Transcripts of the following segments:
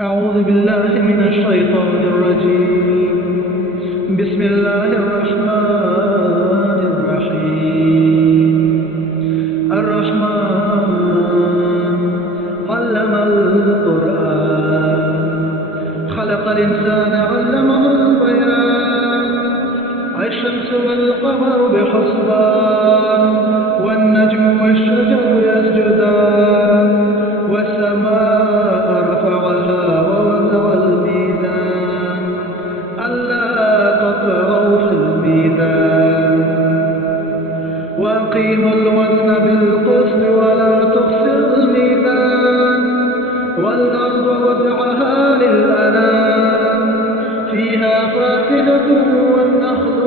أعوذ بالله من الشيطان الرجيم. بسم الله الرحمن الرحيم. الرحمن علم القرآن، خلق الإنسان علمه البيان. الشمس والقمر بحسبان، والنجم والشجر يسجدان. والسماء رفعها ووضع الميزان، ألا تطغوا في الميزان. وأقيموا الوزن بالقسط ولا تخسروا الميزان. والأرض وضعها للأنام، فيها فاكهة والنخل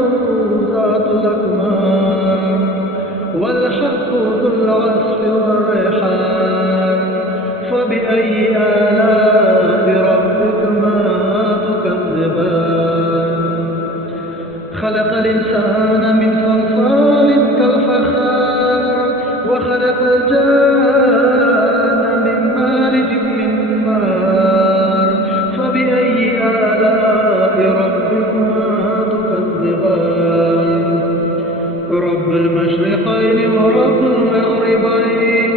ذات الأكمام، والحب ذو العصف والريحان. فبأي آلاء ربكما تكذبان؟ خلق الإنسان من صلصال كالفخار، وخلق الجان من مارج من نار. فبأي آلاء ربكما تكذبان؟ رب المشرقين ورب المغربين،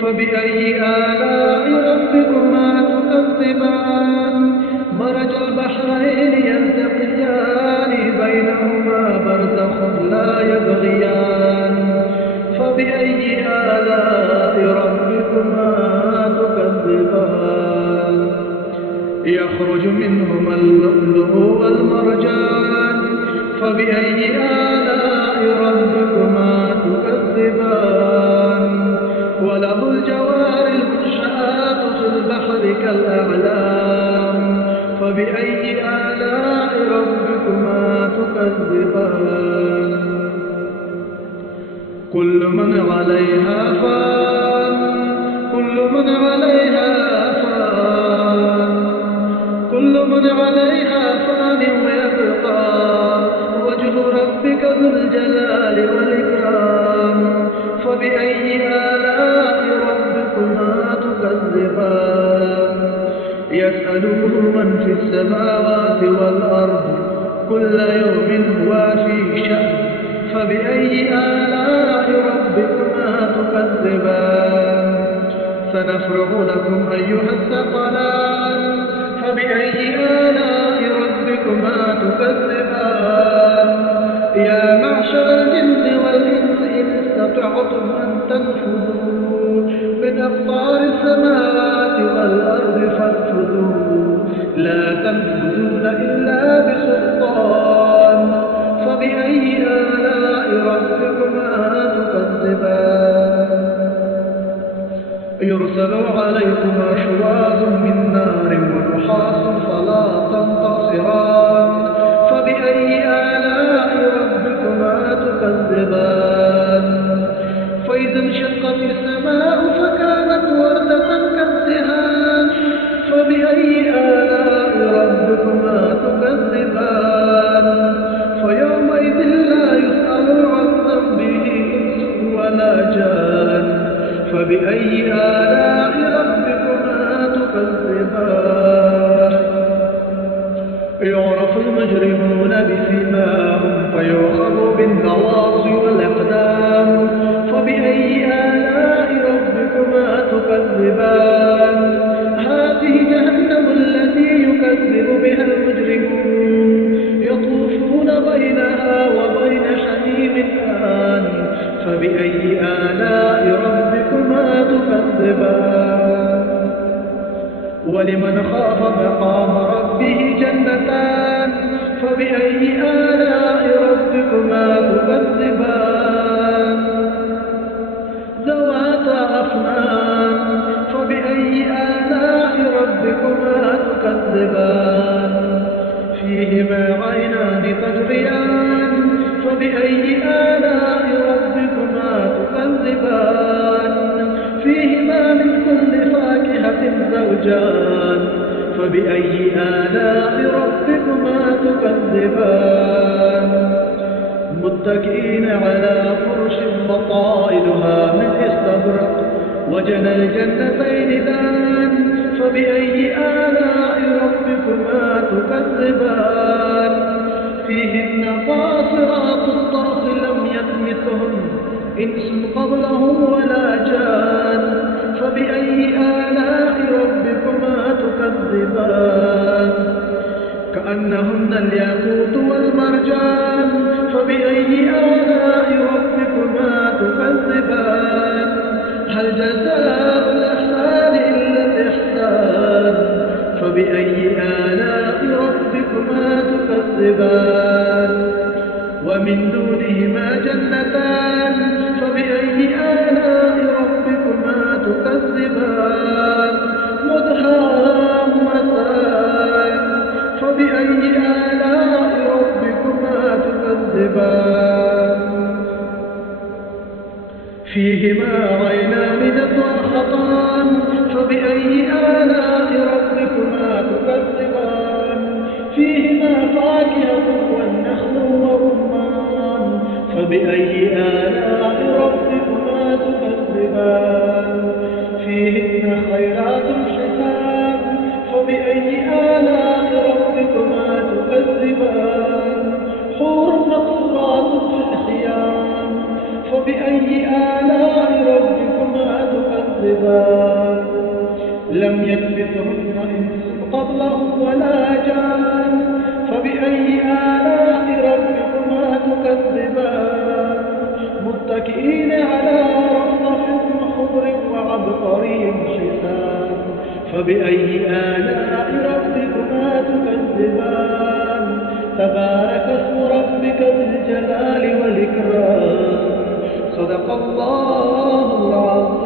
فبأي آلاء ربكما تكذبان؟ مرج البحرين يلتقيان، بينهما برزخ لا يبغيان. فبأي آلاء ربكما تكذبان؟ يخرج منهما اللؤلؤ والمرجان. فبأي آلاء ربكما تكذبان؟ وله الجوار المنشآت في البحر كالأعلام. فبأي آلاء ربكما تكذبان؟ كل من عليها فان، كل من عليها فان، كل من عليها فان. ويبقى وجه ربك ذو الجلال والإكرام. فبأي آلاء ربكما تكذبان؟ يسأله من في السماوات والأرض، كل يوم هو في شأن. فبأي آلاء ربكما تكذبان؟ سنفرغ لكم أيها الثقلان. فبأي آلاء ربكما تكذبان؟ يا معشر الجن والإنس إن استطعتم أن تنفذوا من أقطار السماوات والأرض فانفذوا، لا تنفذون إلا بسلطان. فبأي آلاء ربكما تكذبان؟ يرسل عليكم أشواظ من نار ونحاس فلا تنتصران. فبأي آلاء ربكما تكذبان؟ فإذا انشقت السماء فكانت وردة كالدهان. فبأي آلاء ربكما تكذبان؟ فيومئذ لا يسأل عن ذنبه إنس ولا جان. فبأي آلاء ربكما تكذبان؟ يعرف المجرمون بسيماهم فيؤخذ بالنواصي والأقدام. فبأي آلاء ربكما تكذبان؟ هذه جهنم التي يكذب بها المجرمون، يطوفون بينها وبين حميم آن. فبأي آلاء ربكما تكذبان؟ ولمن خاف مقام ربه جنتان. فبأي آلاء ربكما تكذبان؟ ذواتا أفنان. فبأي آلاء ربكما تكذبان؟ فيهما عينان تجريان. فبأي آلاء ربكما تكذبان؟ فيهما من كل فاكهة زوجان. فبأي آلاء ربكما تكذبان؟ متكئين على فرش بطائلها من استبرق، وجنى الجنتين دان. فبأي آلاء ربكما تكذبان فيهن قاصرات الطرف لم يطمثهن إنس قبلهم ولا جان فبأي آلاء ربكما تكذبان كأنهن الياقوت والمرجان فبأي آلاء ربكما تكذبان هل جزاء الإحسان إلا الإحسان فبأي آلاء ربكما تكذبان ومن دونهما جنتان فبأي آلاء ربكما تكذبان مدهامتان فبأي آلاء ربكما تكذبان فيهما عينان نضاختان فبأي آلاء ربكما تكذبان فيهما فاكهة والنخل والرمان فبأي آلاء ربكما تكذبان فيهن خيرات حسان فبأي آلاء ربكما تكذبان حور مقصورات في الخيام فبأي آلاء ربكما تكذبان لم يلبثهن إنس قبلهم ولا جان فبأي آلاء ربكما تكذبان متكئين على رفرف خضر وعبقري حسان فبأي آلاء ربكما تكذبان تبارك اسم ربك ذي الجلال والإكرام صدق الله العظيم.